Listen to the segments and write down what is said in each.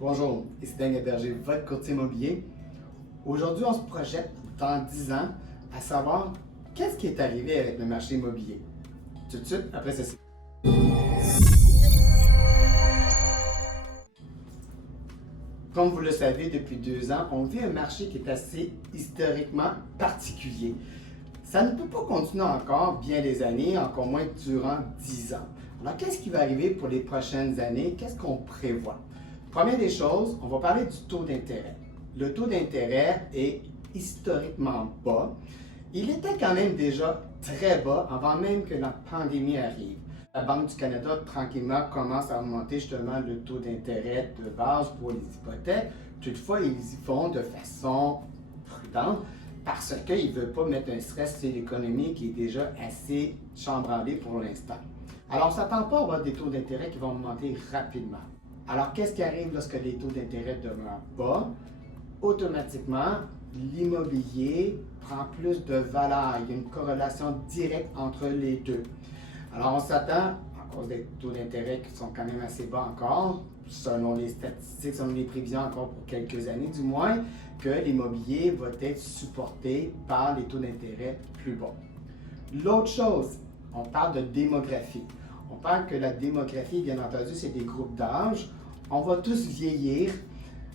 Bonjour, ici Daniel Berger, votre courtier immobilier. Aujourd'hui, on se projette dans 10 ans à savoir qu'est-ce qui est arrivé avec le marché immobilier. Tout de suite après ceci. Comme vous le savez, depuis 2 ans, on vit un marché qui est assez historiquement particulier. Ça ne peut pas continuer encore bien des années, encore moins durant 10 ans. Alors, qu'est-ce qui va arriver pour les prochaines années? Qu'est-ce qu'on prévoit? Première des choses, on va parler du taux d'intérêt. Le taux d'intérêt est historiquement bas. Il était quand même déjà très bas avant même que la pandémie arrive. La Banque du Canada, tranquillement, commence à augmenter justement le taux d'intérêt de base pour les hypothèques. Toutefois, ils y font de façon prudente parce qu'ils ne veulent pas mettre un stress sur l'économie qui est déjà assez chambranlée pour l'instant. Alors, on ne s'attend pas à avoir des taux d'intérêt qui vont augmenter rapidement. Alors, qu'est-ce qui arrive lorsque les taux d'intérêt demeurent bas? Automatiquement, l'immobilier prend plus de valeur. Il y a une corrélation directe entre les deux. Alors, on s'attend, à cause des taux d'intérêt qui sont quand même assez bas encore, selon les statistiques, selon les prévisions encore pour quelques années du moins, que l'immobilier va être supporté par les taux d'intérêt plus bas. L'autre chose, on parle de démographie. On parle que la démographie, bien entendu, c'est des groupes d'âge. On va tous vieillir.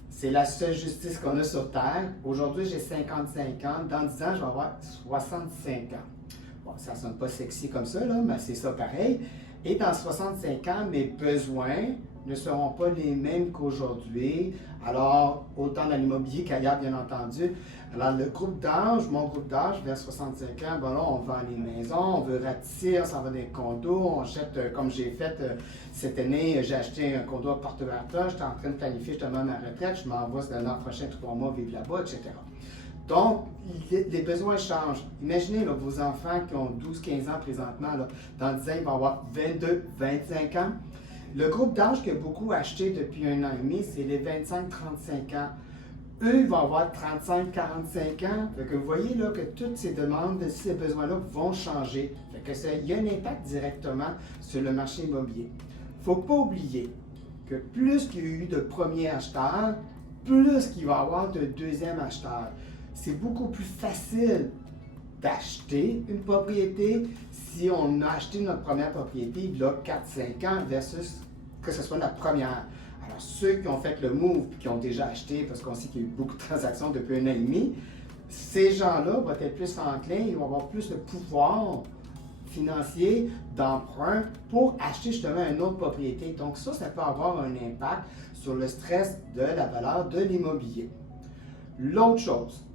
C'est la seule justice qu'on a sur Terre. Aujourd'hui, j'ai 55 ans. Dans 10 ans, je vais avoir 65 ans. Bon, ça ne sonne pas sexy comme ça, là, mais c'est ça pareil. Et dans 65 ans, mes besoins ne seront pas les mêmes qu'aujourd'hui. Alors, autant dans l'immobilier qu'ailleurs, bien entendu. Alors, le groupe d'âge, mon groupe d'âge, vers 65 ans, ben là, on vend les maisons, on veut ratisser, on s'en va dans les condos, on achète, comme j'ai fait cette année, j'ai acheté un condo à Porto Vallarta, j'étais en train de planifier justement ma retraite, je m'en vais l'an prochain, 3 mois, vivre là-bas, etc. Donc, les besoins changent. Imaginez là, vos enfants qui ont 12-15 ans présentement, là, dans 10 ans, ils vont avoir 22-25 ans. Le groupe d'âge que beaucoup acheté depuis 1 an et demi, c'est les 25-35 ans. Eux, ils vont avoir 35-45 ans. Fait que vous voyez là, que toutes ces demandes, ces besoins-là vont changer. Fait que il y a un impact directement sur le marché immobilier. Il ne faut pas oublier que plus qu'il y a eu de premiers acheteurs, plus qu'il va y avoir de deuxièmes acheteurs. C'est beaucoup plus facile d'acheter une propriété si on a acheté notre première propriété il y a 4-5 ans versus que ce soit la première. Alors, ceux qui ont fait le move et qui ont déjà acheté, parce qu'on sait qu'il y a eu beaucoup de transactions depuis 1 an et demi, ces gens-là vont être plus enclins, ils vont avoir plus de pouvoir financier d'emprunt pour acheter justement une autre propriété. Donc ça peut avoir un impact sur le stress de la valeur de l'immobilier. L'autre chose,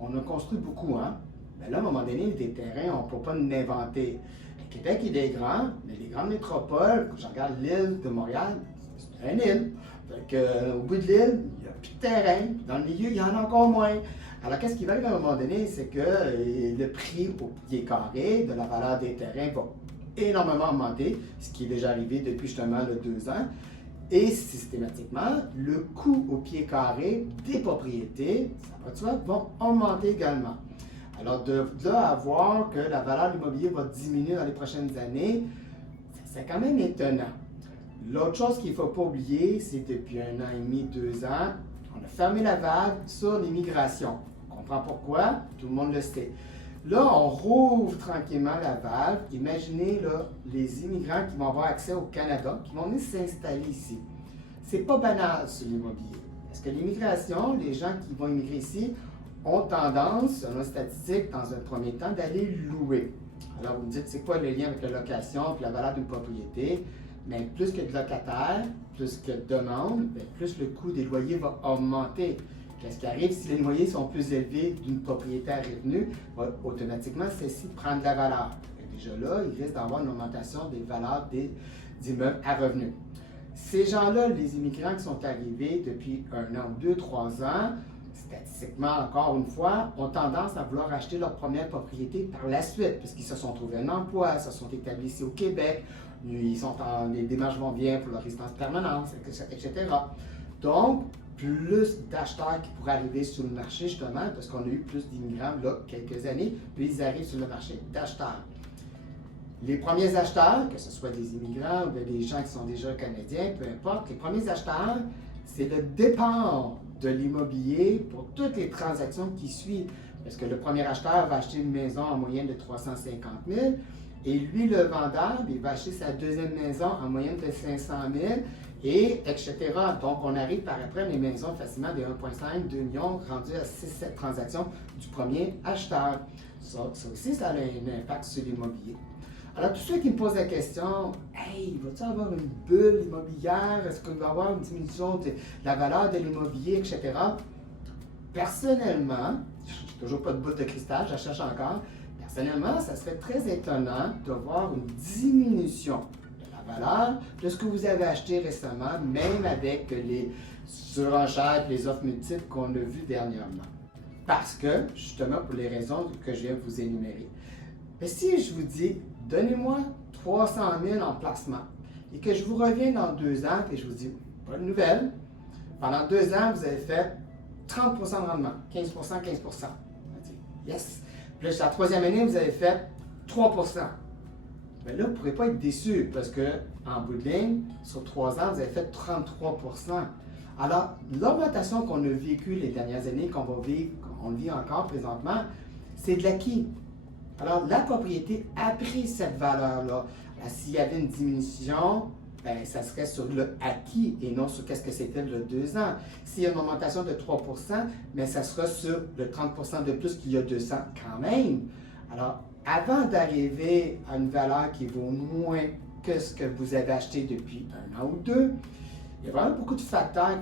on a construit beaucoup, hein? Mais là, à un moment donné, des terrains, on ne peut pas l'inventer. Le Québec, il est grand, mais les grandes métropoles, quand je regarde l'île de Montréal, c'est une île. Au bout de l'île, il n'y a plus de terrain. Dans le milieu, il y en a encore moins. Alors, qu'est-ce qui va arriver à un moment donné? C'est que le prix au pied carré de la valeur des terrains va énormément augmenter, ce qui est déjà arrivé depuis justement 2 ans. Et systématiquement, le coût au pied carré des propriétés, ça va vont augmenter également. Alors, de là à voir que la valeur de l'immobilier va diminuer dans les prochaines années, c'est quand même étonnant. L'autre chose qu'il ne faut pas oublier, c'est depuis 1 an et demi, 2 ans, on a fermé la valve sur l'immigration. On comprend pourquoi, tout le monde le sait. Là, on rouvre tranquillement la valve. Imaginez là, les immigrants qui vont avoir accès au Canada, qui vont venir s'installer ici. C'est pas banal sur l'immobilier. Parce que l'immigration, les gens qui vont immigrer ici, ont tendance, selon les statistiques, dans un premier temps, d'aller louer. Alors, vous me dites, c'est quoi le lien avec la location et la valeur d'une propriété? Bien, plus que de locataires, plus que de demandes, bien, plus le coût des loyers va augmenter. Qu'est-ce qui arrive si les loyers sont plus élevés d'une propriété à revenu? Va automatiquement celle-ci prendre de la valeur. Et déjà là, il risque d'avoir une augmentation des valeurs des immeubles à revenus. Ces gens-là, les immigrants qui sont arrivés depuis 1 an, 2, 3 ans, statistiquement, encore une fois, ont tendance à vouloir acheter leur première propriété par la suite, parce qu'ils se sont trouvés un emploi, se sont établis ici au Québec, les démarches vont bien pour leur résidence permanente, etc. Donc, plus d'acheteurs qui pourraient arriver sur le marché, justement, parce qu'on a eu plus d'immigrants, là, quelques années, puis ils arrivent sur le marché d'acheteurs. Les premiers acheteurs, que ce soit des immigrants ou des gens qui sont déjà canadiens, peu importe, les premiers acheteurs, c'est le départ de l'immobilier pour toutes les transactions qui suivent. Parce que le premier acheteur va acheter une maison en moyenne de 350 000 et lui, le vendeur, il va acheter sa deuxième maison en moyenne de 500 000 et etc. Donc, on arrive par après les maisons facilement de 1,5, 2 millions, rendues à 6-7 transactions du premier acheteur. Ça aussi, ça a un impact sur l'immobilier. Alors, tous ceux qui me posent la question, hey, va-t-il avoir une bulle immobilière? Est-ce qu'il va y avoir une diminution de la valeur de l'immobilier, etc.? Personnellement, je n'ai toujours pas de boule de cristal, je la cherche encore. Personnellement, ça serait très étonnant de voir une diminution de la valeur de ce que vous avez acheté récemment, même avec les surenchères et les offres multiples qu'on a vues dernièrement. Parce que, justement, pour les raisons que je viens de vous énumérer. Mais si je vous dis, donnez-moi 300 000 en placement et que je vous reviens dans 2 ans et je vous dis, bonne nouvelle, pendant 2 ans, vous avez fait 30 de rendement, 15 15 on dit, yes. Puis là, la troisième année, vous avez fait 3 mais là, vous ne pourrez pas être déçu parce qu'en bout de ligne, sur 3 ans, vous avez fait 33 Alors, l'augmentation qu'on a vécue les dernières années, qu'on vit encore présentement, c'est de l'acquis. Alors, la propriété a pris cette valeur-là. S'il y avait une diminution, ben, ça serait sur le acquis et non sur qu'est-ce que c'était le 2 ans. S'il y a une augmentation de 3 mais ça sera sur le 30 de plus qu'il y a 200 quand même. Alors, avant d'arriver à une valeur qui vaut moins que ce que vous avez acheté depuis 1 an ou 2, il y a vraiment beaucoup de facteurs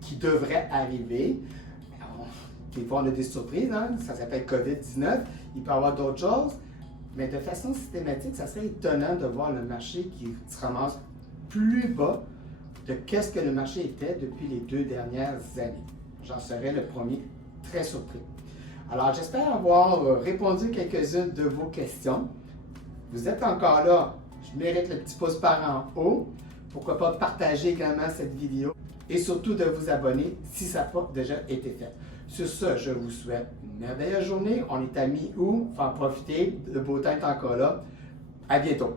qui devraient arriver. Des fois, on a des surprises, hein? Ça s'appelle COVID-19. Il peut y avoir d'autres choses. Mais de façon systématique, ça serait étonnant de voir le marché qui se ramasse plus bas de qu'est-ce que le marché était depuis les 2 dernières années. J'en serais le premier très surpris. Alors, j'espère avoir répondu quelques-unes de vos questions. Vous êtes encore là, je mérite le petit pouce par en haut. Pourquoi pas partager également cette vidéo et surtout de vous abonner si ça n'a pas déjà été fait. Sur ce, je vous souhaite une merveilleuse journée. On est à mi-août, faut en profiter, le beau temps est encore là. À bientôt.